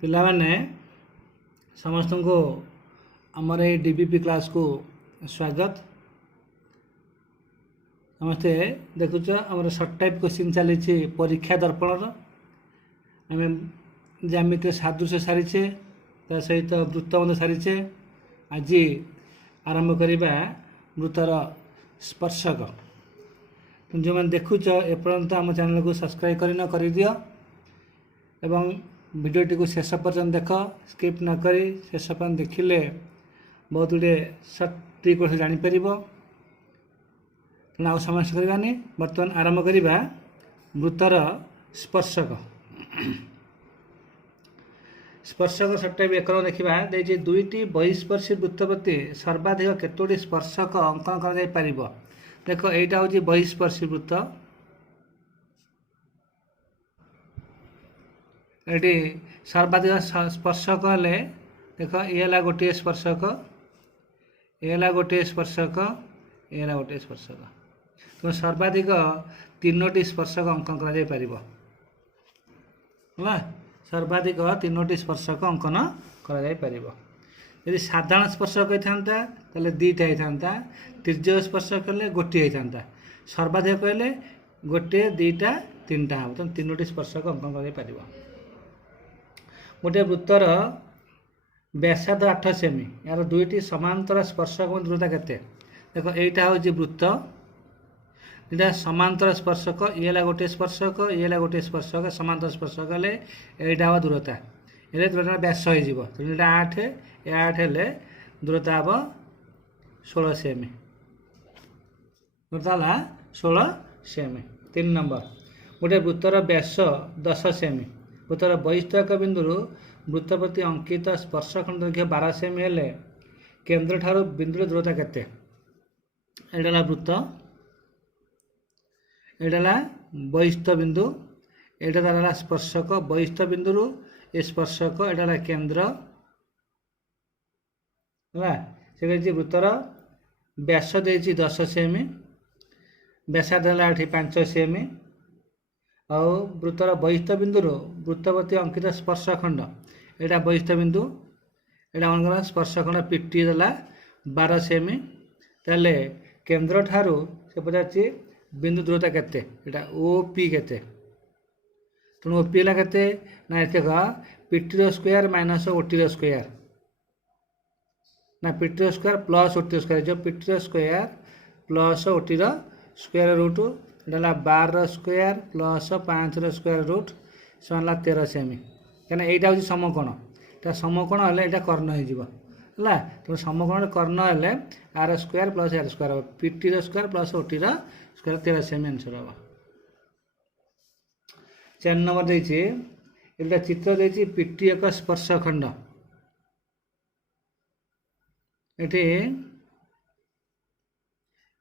पिलाने समस्त को आमर ये डीबीपी क्लास को स्वागत। समस्ते देखुच आम सर्ट टाइप क्वेश्चन चली परीक्षा दर्पण आम ज्यामिति सादृश्य सारीचे ता सहित वृत्त सारीचे। आज आरंभ करवा वृत्तर स्पर्शक। जो मैंने देखुच एपर्यंत आम चैनल को सब्सक्राइब कर दियो एवं वीडियोटी को शेष पर्यंत देख, स्किप न करी शेष पर्यंत देखिले बहुत गुड़े सर्ट ट्रिक जापर। आउ समय करवानी बर्तमान आरंभ करवा वृत्तर स्पर्शक। स्पर्शक सर्ट टाइप एक देखा देखिए दुईटी बहिस्पर्शी वृत्त प्रति सर्वाधिक केतोटी स्पर्शक अंकन कर। देख यहाँ हूँ बहिस्पर्शी वृत्त, ये सर्वाधिक स्पर्शक हेले देख ये गोटे स्पर्शक, ये गोटे स्पर्शक, ये गोटे स्पर्शक। तो सर्वाधिक तीनोटी स्पर्शक अंकन कर। सर्वाधिक तीनोटी स्पर्शक अंकन कर। साधारण स्पर्शक होता है दीटा होता, तृतीय स्पर्शक हेल्ले गोटे होता, सर्वाधिक कहले गोटे दीटा तीन टा हम तो तीनोटी स्पर्शक अंकन कर। गोटे वृत्तर व्यासार्ध 8 सेमी, यार दुईटी समांतर स्पर्शक दूरता केते। देखो यहाँ हूँ वृत्त, यहाँ समांतर स्पर्शक, ये गोटे स्पर्शक, ये गोटे स्पर्शक, समांतर स्पर्शक हेल्ले यहाँ हम दूरता, ये दूरता व्यास हो 8 हेल्ले दूरता हम 16 सेमी, दूरता 16 सेमी। 3 नंबर गोटे वृत्तर व्यास 10 सेमी, वृत्तर बहिस्थक बिंदु वृत्त प्रति अंकित स्पर्शखंड दैर्घ्य 12 सेमी हेल्ले केन्द्र ठारू बिंदु दूरता केते। एटा वृत्त, एटा बहिस्थ बिंदु, एटा स्पर्शक बहिस्थ बिंदु ए स्पर्शक, एटा केन्द्र है। वृत्तर व्यास दे 10 सेमी, व्यासार्ध है 5 सेमी, आउ वृत्तर बहिस्थ बिंदु वृत्तप्रति अंकित स्पर्शखंड यहाँ बहिस्थ बिंदु, यहाँ मन स्पर्शखंड पीटी देला 12 सेमी। ताले केन्द्र ठारू से पचार बिंदु दूरता केते, यहाँ ओपी केते। तेणु ओपी है केते ना देख PT square minus OT square, ना PT square plus OT square, जो PT square plus OT square root, यहाँ 12 स्क्वायर प्लस 5 स्क्वायर रूट से 13 सेमी। क्या यहाँ हूँ समकोण, यहाँ समकोण हेल्ले यहाँ कर्ण है। तो समकोण कर्ण हेल्ले R square plus R square हम, PT square plus OT square 13 सेमी आंसर हम। 4 नंबर देखिए ये चित्र देखिए पीटी एक स्पर्शखंड, ये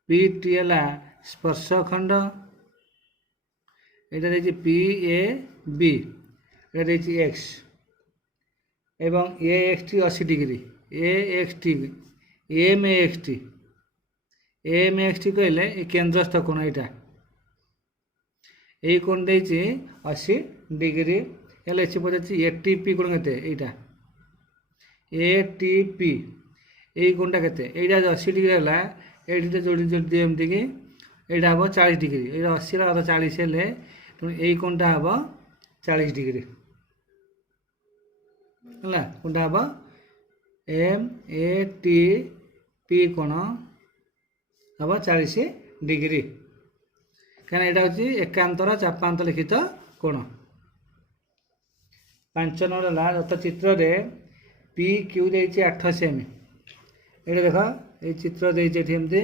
पीटी है स्पर्शखंड, यहाँ देखिए पी ए बी, ये देखिए एक्स एवं A X T 80 degree, A X T M X T, M X T कहले केन्द्रस्थ कोण यहाँ यही कोण दे 80 डिग्री हेल्ले सी पचार एटीपी कोण के यहाँ एटीपी यही कोणटा के 80 डिग्री है, ये जोड़ी जोड़ी एमती कि यहाँ हम 40 डिग्री, ये 80 40 हेल्ले तेणु यही कोणटा हम 40 डिग्री है। कोणटा हम एम ए टी पी कोण हम 40 डिग्री, कहीं यहाँ हूँ एकांतर चापांत लिखित कोण। 5 नंबर दत्त चित्र पी क्यू दे 8 सेमी, ये देख ये चित्र देमती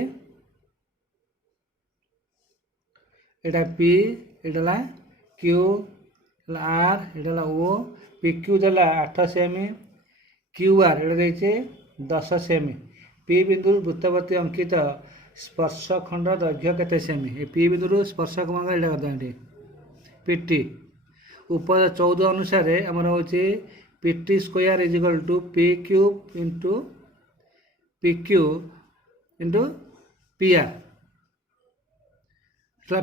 यहाँ पी यहाँ क्यू आर यहाँ ओ, पी क्यू देला 8 सेमी, क्यू आर ये 10 सेमी। पी बिंदु वृत्तप्रति अंकित स्पर्शखंड दैर्घ्य केते सेमी, ये पी बिंदु स्पर्शक मान कर पीटी उपर 14 अनुसार आमर हूँ PT square is equal to P cube into P Q into P R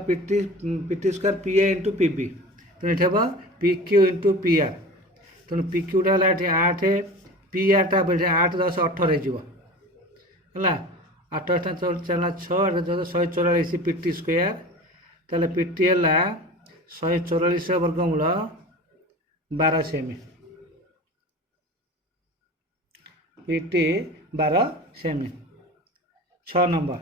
PT square P A into P B तेणु ये हम P Q into P R तेणु पी क्यूटा है 8 पी आरटा 8 10 18 है 8 चला 6 144 पिटी स्क्वायर ताले पिटी है 144 वर्गमूल 12 सेमी पिटी 12 सेमी। 6 नंबर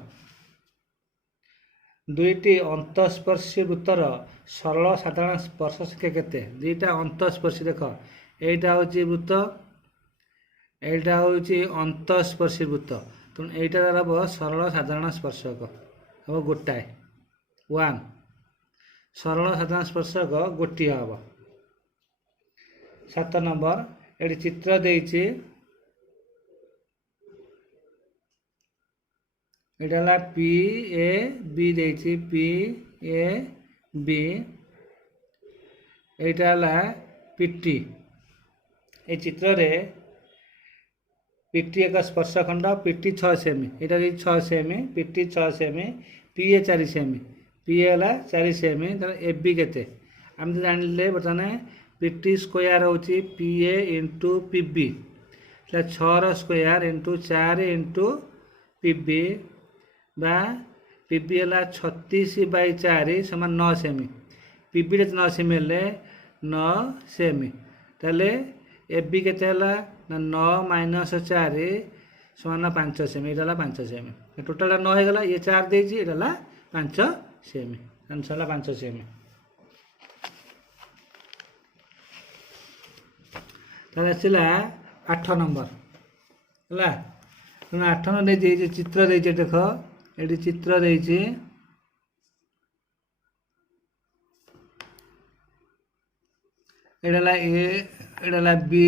दुईटी अंतस्पर्शी वृत्तर सरल साधारण स्पर्श संख्या केते दुईटा अंतस्पर्शी देख एटा हूँ वृत्त एटा हूँ अंतस्पर्शी वृत्त तेणु यहीटा द्वारा हम सरल साधारण स्पर्शक हम गोटाए 1 सरल साधारण स्पर्शक गोटे हम। 7 नंबर ये चित्र देइछि एटा पी ए बी देइछि पी ए बी एटा पीटी ए चित्र रे पीटी एक स्पर्शखंड पीटी 6 सेमी एटा 6 सेमी पीटी 6 सेमी पी ए 4 सेमी पी ए 4 सेमी ए बी केते आम तो जानिले बर्तमान पीटी स्क्वायर होची P A into P B 6 square into 4 into P B बा पी बी है 36/4 समान 9 सेमी पी बी 9 सेमी हेले 9 सेमी ताले ए बी केते हला 9 - 4 समान 5 सेमी एटा 5 सेमी टोटल 9 हो गला ये 4 देछि एटा 5 सेमी आंसर 5 सेमी। ताले आसिला 8 नंबर है 8 नंबर चित्र देछि देख ये चित्र देछि एटा ए एटा बी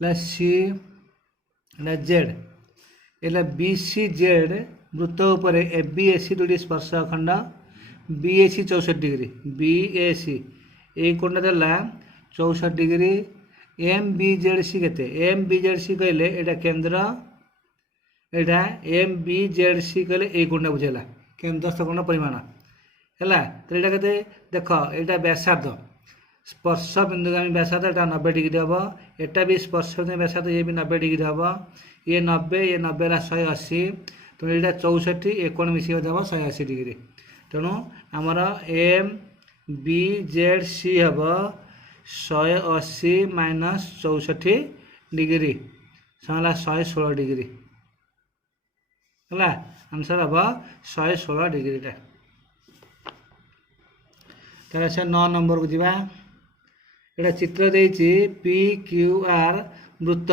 सी एटा जेड एटा बी सी जेड वृत्त उपर ए बी ए सी दुटी स्पर्श खंड B A C 64 degree B A C ये कोणटा देला 64 degree M B Z C केते एम बी जेड सी कहले एटा केंद्र एटा एम बी जेड सी कहले ये कोणटा बुझेला केंद्रस्थ कोण परिमाण है तो यहाँ के देख यहाँ व्यासार्ध स्पर्श बिंदुगामी व्यासार्ध एटा 90 डिग्री हम एटा भी स्पर्श बिंदुगामी व्यासार्ध ये भी 90 डिग्री हम ये 90 ये 90 180 तो यहाँ 64 ये कोण मिसी हम 180 डिग्री तेणु आमर एम बी जेड सी हम 180 माइनस 64 डिग्री समाला 116 डिग्री है आंसर हम 116 डिग्री ताले से 9 नंबर को जीवा एटा चित्र देछि पी क्यू आर वृत्त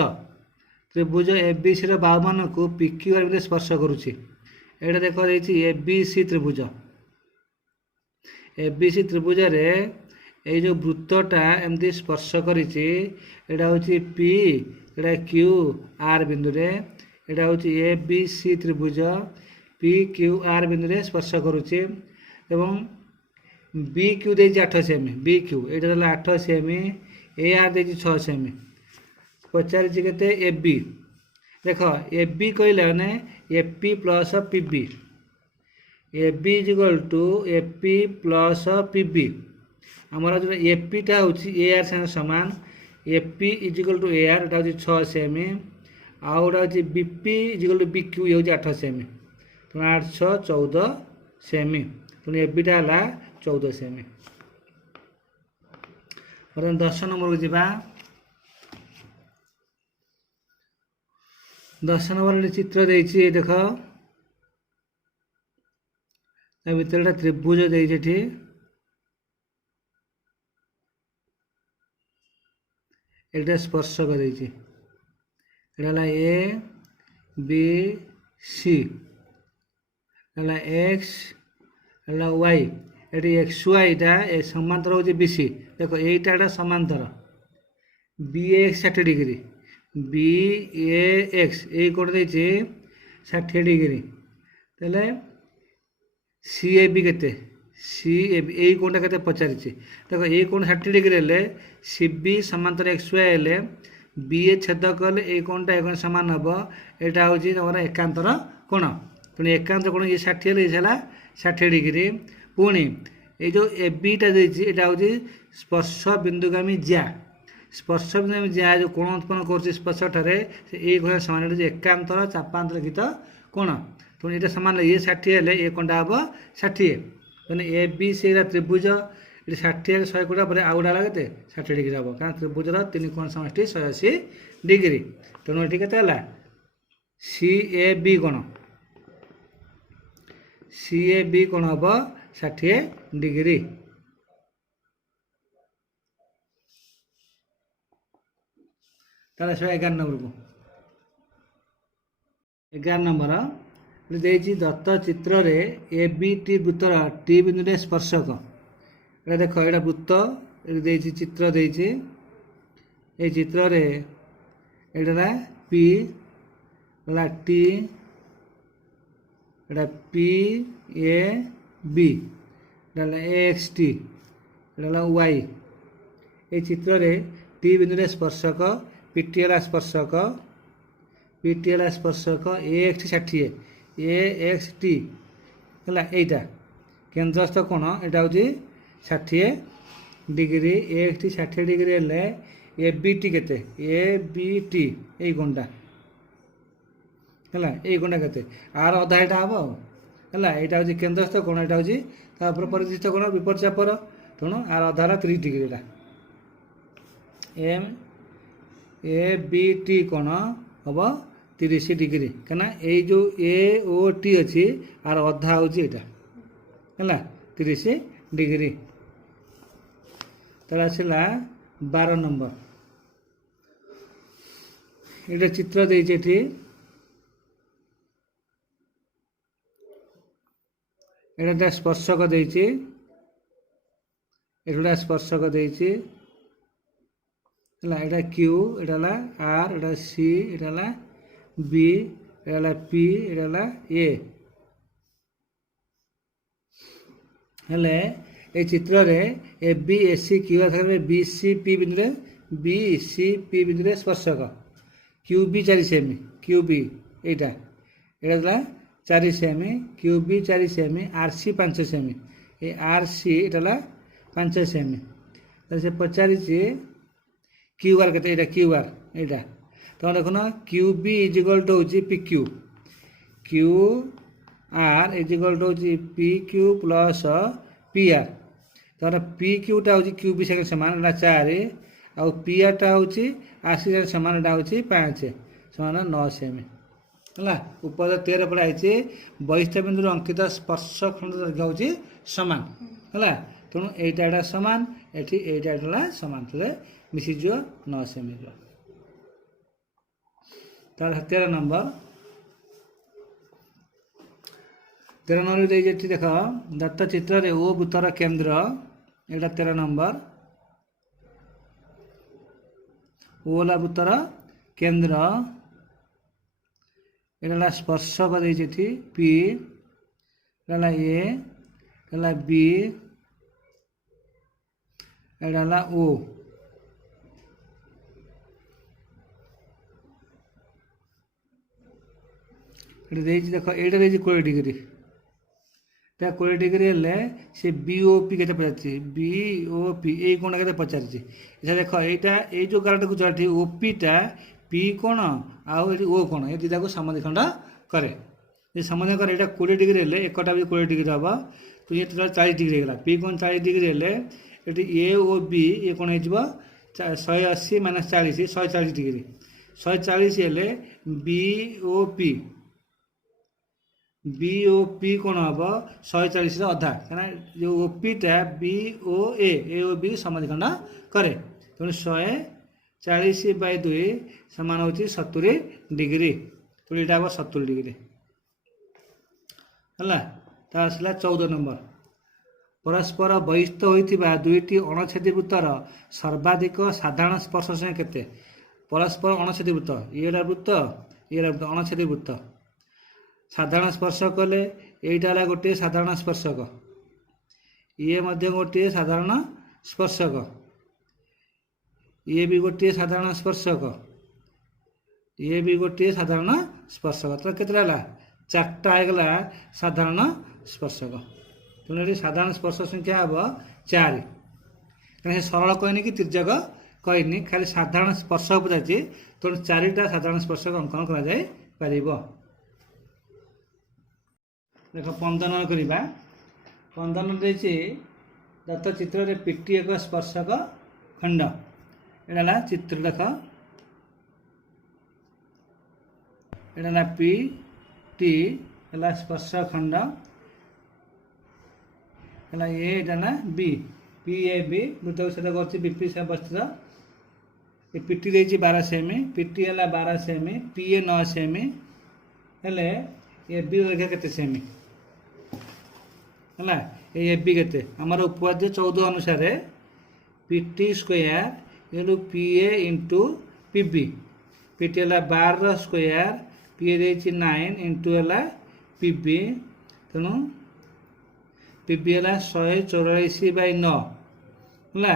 त्रिभुज ए बी सी बाहुमान को पी क्यू आर स्पर्श करुछि एटा देख देछि ए बी सी त्रिभुज ए बी सी त्रिभुज रे ये जो वृत्तटा एमती स्पर्श करिछि एटा होछि पी एटा क्यू आर बिंदु रे एटा होछि ए बी सी त्रिभुज पी क्यू आर बिंदु रे स्पर्श करुछि एवं बी क्यू दे 8 सेमी बी क्यू ये 8 सेमी ए आर दे 6 सेमी पचार के ए बी देख ए बी कहले मैंने A P plus P B A B equal to A P plus P B आमर जो ए पीटा हूँ ए आर साथ सामान A P equal to A R एटा हूँ 6 सेमी आउटा हूँ B P equal to B Q ये 8 सेमी तेना 8 6 14 सेमी तेणु ए बीटा है 14 सेमी। बर्तमान 10 नंबर को जीवा 10 नंबर चित्र देछि देख भितर त्रिभुज देछि एक स्पर्शक देछि A B C X Y ये एक्स वाईटा समांतर हूँ बी सी देख यहीटा समांतर B X 60 degree B A X यही कोण देछि 60 डिग्री तेल सी ए बी के सी ए बी यही कोणटा के पचारि देख ये कोण 60 डिग्री हेले सी बी समांतर एक्स वाई हेले बी ए छेद कले ये कोणटा ये सामान हम यहाँ हूँ तुम एकांतर कोण तेणु एकांतर कोण ये 60 ये 60 डिग्री। पुणी ये जो ए बीटा यहाँ हूँ स्पर्श बिंदुगामी ज्या, स्पर्श बिंदुगामी ज्या जो कोण उत्पन्न कर स्पर्शठारे ये कोण सामान एकांतर चापांतरित कोण। तेणु ये सामान ये 60 हेल्ले ये कोणटा हम 60 तेना ए बी सी त्रिभुज ये 60 100 कोड़ा पर आउ गुड़ा के 60 डिग्री हम कारण त्रिभुजर 3 कोण समष्टि 180 डिग्री। तेणु ये के सी ए बी कोण, सी ए बी कोण हम 60 डिग्री। तार 11 नंबर को 11 नंबर दत्त चित्र रे ए बी टी वृत्तर टी बिंदु स्पर्शक ये देख यहाँ वृत्त ये चित्र देती ये चित्र रे यहाँ पी टी यहाँ P A B X T Y ये चित्र रे टी बिंदु स्पर्शक पीटी स्पर्शक पीटी स्पर्शक A X T 60 A X T है यहीटा केन्द्रस्थ कोण यहाँ हूँ 60 degree A X T 60 degree हेल्ले ए बी टी के ए बी टी यही कोणटा है यही कोणटा के आर अधा यहाँ हम है यहाँ हूँ केन्द्रस्थ कोण यहाँ हूँ परिदृष्ट कोण विपरीत चापर तेणु आर अधार 30 degree M A B T कोण हम 30 डिग्री कहीं ये जो ए ओ टी अच्छी आर अधा हूँ यहाँ है 30 डिग्री। तार आसला 12 नंबर ये चित्र देती यहाँ स्पर्शक देती स्पर्शक देती है क्यू यहाँ आर यहाँ सी यहाँ बी यहाँ पी यहाँ ए हेले ये चित्र रे A B A C Q R B C P बिंदु बी सी पी बिंदु स्पर्शक क्यू बी 4 सेमी क्यू बी यहाँ 4 सेमी क्यू बी 4 सेमी आर सी 5 सेमी ये आर सी यहाँ 5 सेमी से पचारि क्यू आर के क्यू आर यहाँ तो देखुन क्यू बी इजिकल टू हूँ P Q Q R equal to हूँ P Q plus P R तो पी क्यूटा हूँ क्यू बी संगे सामान यहाँ 4 आउ पी आरटा हूँ आर सी सामान यहाँ हूँ 5 सामान 9 सेमी है उपद 13 पढ़ाई बहिष्ठ बिंदु अंकित स्पर्श खंड हूँ सामान है तेणु यहाँ सामान ये सामान मिसीज 9 सेमी तार 13 नंबर 13 नंबर देख दत्त चित्र रे ओ वृत्तर केन्द्र यहाँ 13 नंबर ओला वृत्तर केन्द्र यहाँ स्पर्शक देती पी यहाँ ए यहाँ बी यहाँ ओ देख ये 20 डिग्री 20 डिग्री हेल्ले सी बीओपी के पचार बीओपी ये कोण के पचार देख यहाँ ये जो गारटा को चढ़ी ओपीटा पी कोण आउ ओ कोण ये दुटा को समद्विखंड करे समद्विखंड करे यहाँ 20 डिग्री हेल्ले एकटा भी 20 डिग्री हम तो ये 40 डिग्री होगा पी कोण 40 डिग्री हेल्ले ये ए ओ बी ये कोण हो 180 माइनस 40 140 डिग्री 140 हेल्ले बीओपी बीओपी कोण हम 140 अधा क्या जो ओपीटा बीओ बी समद्विखंड करे तेणु 140/2 समान हूँ 70 डिग्री तो यहाँ हम 70 डिग्री है तो आसला 14 नंबर परस्पर बहिष्ठ होता दुईटी अणछेदी वृत्तर सर्वाधिक साधारण स्पर्श संख्या केते परस्पर अणछेदी वृत्त ये वृत्त ये अणछेदी वृत्त साधारण स्पर्शक कले यहीटा गोटे साधारण स्पर्शक ये गोटे साधारण स्पर्शक ये भी गोटे साधारण स्पर्शक ये भी गोटे साधारण स्पर्शक तो केतला चार्टा होगला साधारण स्पर्शक तेणु ये साधारण स्पर्श संख्या हम 4 कहीं सरल कहनी कि तिर्यक कहनी खाली साधारण स्पर्शक पचार तेणु 4टा साधारण स्पर्शक अंकन कर देख 15 करवा 15 दत्त चित्र पीटी एक स्पर्शक खंड यहाँ चित्र देख यहाँ पी टी है स्पर्शक खंड है ये बी पी ए बी वृत्त सहित कर बीपी से अवस्थित ये पीटी देती 12 सेमी पीटी है 12 सेमी पी ए 9 सेमी हेले ए बी रेखा के सेमी है ये बी के आमर उपवाद्य 14 अनुसार पीटी स्क्वायर ये P A into P B PT है 12 स्क्वायर पी ए 9 इंटू है पी बी तेणु पी बी है 144/9 है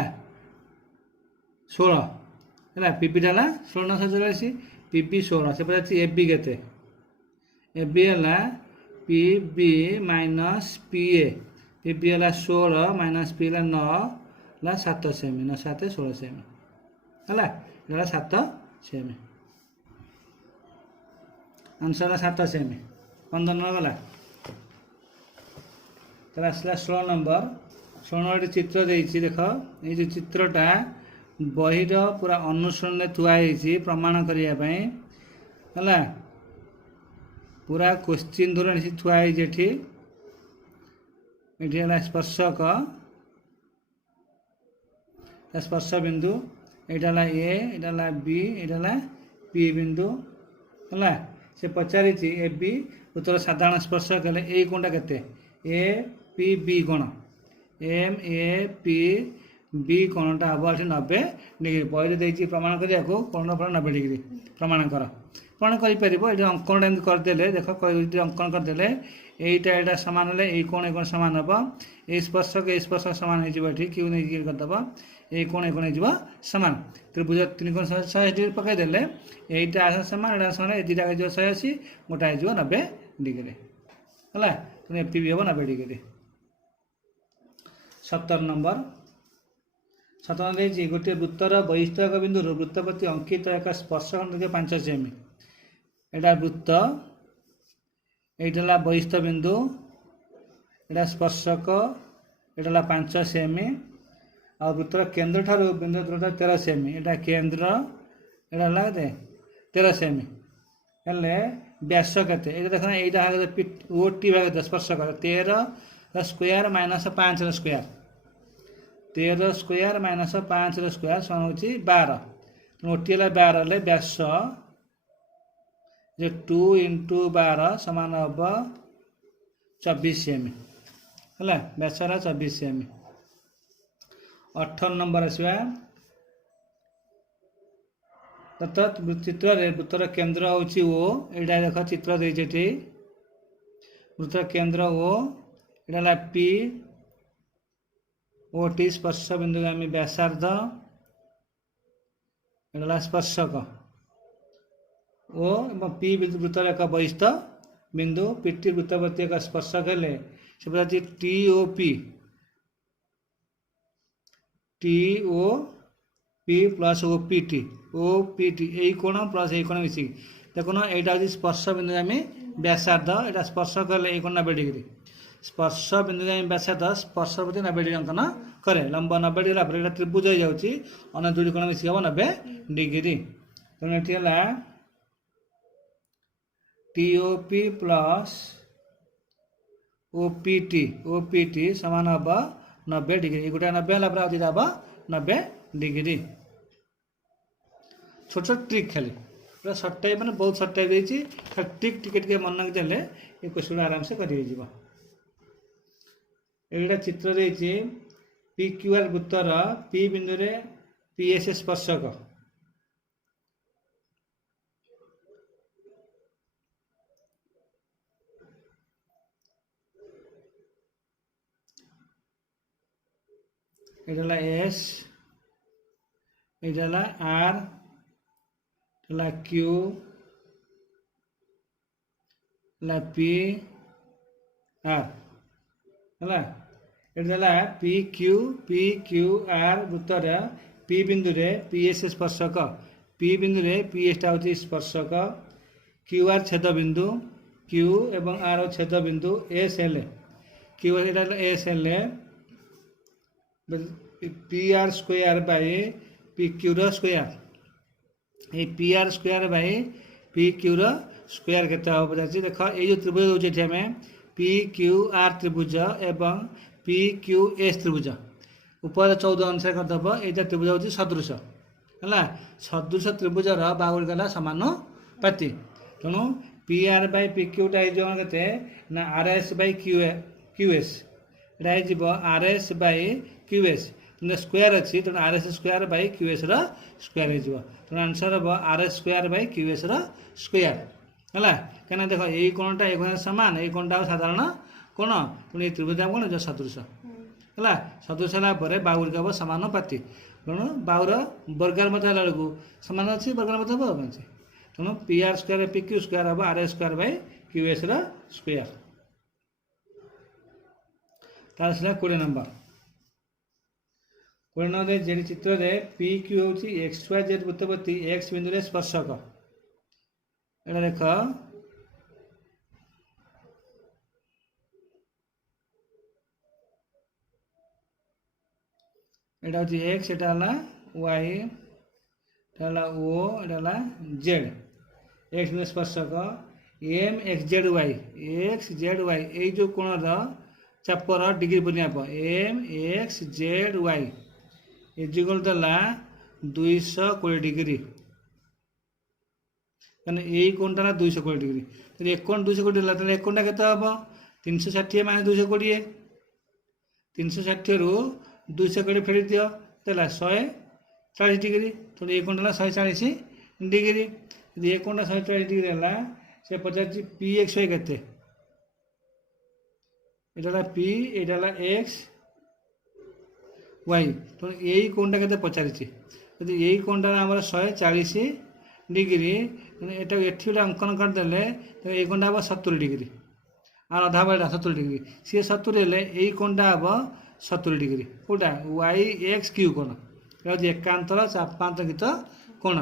16 है पी बी है 16 पी बी 16 से पचार ए बी के ए बी है P B minus P B है 16 माइनस पी है 9 है 7 सेमी 9 7 16 सेमी है 7 सेमी आंसर 7 सेमी 15 नंबर गला तर आसला 16 नंबर 16 नंबर चित्र देती देख ये जो चित्रटा बहीर पूरा अनुसरण थुआई प्रमाण करने है पूरा क्वेश्चन धोरण थुआई ये स्पर्शक स्पर्श बिंदु यहाँ ए बी यहाँ पी बिंदु है से पचारि ए बी उत्तर साधारण स्पर्शक है ए कोणटा के ए पी बी कोण एम ए पी बी कोणटा हम ये 90 डिग्री बही देखिए प्रमाण करने को कोण फल 90 डिग्री प्रमाण कर प्रमाण कर अंकन एमती करदे देख अंकन करदे यहाँ सामान है कोण सामान हम ये स्पर्शक सामान हो क्यू नहीं करदेव ये कोण सामान त्रिभुज 3 कोण 180 डिग्री पकईदे यहाँ सामान यहाँ सामान दुटा 180 गोटा हो 90 डिग्री है तेनाली पी भी हम 90 डिग्री 17 नंबर 17 देखिए गोटे वृत्तर बहिष्ठक बिंदु वृत्त प्रति अंकित एक स्पर्शखंड 5 सेमी यहाँ वृत्त यहाँ बहिष्ठ बिंदु यहाँ स्पर्शक यहाँ 5 सेमी आ वृत्तर केन्द्र ठार बिंदु दूरता 13 सेमी यहाँ केन्द्र यहाँ 13 सेमी हेल्ले व्यास के देखना यहाँ ओ टी भाग स्पर्शक 13 square minus 5 square 13 square minus 5 square समान हो 12 ओटी है 12 हेल्ले व्यास जे 2 इंटू 12 समान हम 24 सेमी है व्यास 24 सेमी 18 नंबर आसवा चित्र वृत्तर केन्द्र हूँ ओ यहाँ देख चित्र देती वृत्तर केन्द्र ओ यहाँ पी ओ टी स्पर्श बिंदु आम व्यासार्ध यहाँ स्पर्शक ओ पी वृत्तर एक बहिष्ठ बिंदु पीटी वृत्तवर्ती एक स्पर्शक हेले से पचार T O P P plus O P T यही कोण प्लस यही कोण मिसिक देखुन यहाँ हूँ स्पर्श बिंदु आम व्यासार्ध यहाँ स्पर्शक है ये 90 डिग्री स्पर्श बिंदु आम व्यासार्ध स्पर्श प्रति 90 डिग्री अंकन करे लंब 90 डिग्री यहाँ त्रिभुज हो जाऊँगी अन्य दुई कोण मिसिक हम 90 डिग्री तेणु ये है टीओपी प्लस ओपीटी सामान हम 90 डिग्री गोटे 90 है हम 90 डिग्री छोट छोट ट्रिक खाली पूरा सर्ट टाइप मैंने बहुत सर्ट टाइप देती ट्रिक टिके मन रखिदेले ये क्वेश्चन आराम से कर चित्र देती पी क्यू आर वृत्तर पी बिंदु रे पी एस स्पर्शक এটা এস এটা আর এটা কিউ पी आर है ये पी क्यू आर वृत्तर पी बिंदु रे पी एस स्पर्शक पी बिंदु रे पी एसटा हूँ स्पर्शक क्यू आर छेद बिंदु क्यू एवं आर छेद बिंदु S L Q S L P R square by P Q square ये P R square by P Q square केते हम पचार देख ये जो त्रिभुज दूसरे आम पी क्यू आर त्रिभुज एवं पी क्यू एस त्रिभुज उपर 14 अनुसार करदेव यहाँ त्रिभुज हूँ सदृश है सदृश त्रिभुजर बाहुगुड़िक है समानुपाती तेणु P are by P Quetta के ना आर एस बै क्यू एस यहाँ आर एस बै क्यू एस स्क्वायर अच्छी तेणु are S square by Q S square हो तेणु आंसर हम R S square by Q S square है कहीं देख यही कोणटा ये कोण सामान ये कोणटा साधारण कोण तेणु ये त्रिभुज कौन जो सदृश है सदृश है बाहुगुड़िक हम समानुपाती तेणु बाहुर वर्गार मत बेलू सामान अच्छी वर्गार मत हम अच्छी तेणु P R square P Q square हम R S square by Q S square तार 20 नंबर 20 नंबर जे चित्र रे पी क्यू हूँ एक्स वाई जेड वृत्तपति एक्स बिंदु रे स्पर्शक एटा देख एटा हूँ एक्स एटा वाई एटा ओ एटा जेड एक्स बिंदु स्पर्शक एम एक्स जेड वाई ये जो कोण चापर डिग्री बनियाप M X Z Y equal देला 220 डिग्री कहना यही कोणटा 220 डिग्री तो एक कोण 220 है एक कोणटा केते हम 360 माइनस 220 360 रु 220 फेरी दियो देला 140 डिग्री तो ये कोणटा 140 डिग्री ये कोणटा 140 डिग्री है से पचार पी एक्स वाई केते एटा पी एटा एक्स वाई तो यही कोणटा के पचारि यदि यही कोणटा आम 140 डिग्री एटा ये अंकन करदे तो ये कोणटा हम 70 डिग्री और अधा बाड़ा 70 डिग्री सी 70 हेल्ले यही कोणटा हम 70 डिग्री कौटा वाई एक्स क्यू कोण एकांतर चापांतरित कोण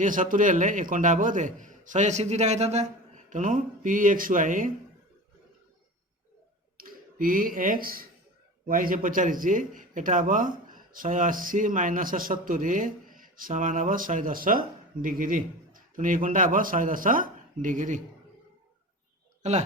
ये 70 हेल्ले ये कोणटा हम 180 दुईटा होता तेणु पी एक्स वाई से पचारि एटा हम 180 माइनस 70 सामान हम 110 डिग्री तेणु ये कोणटा हम 110 डिग्री है।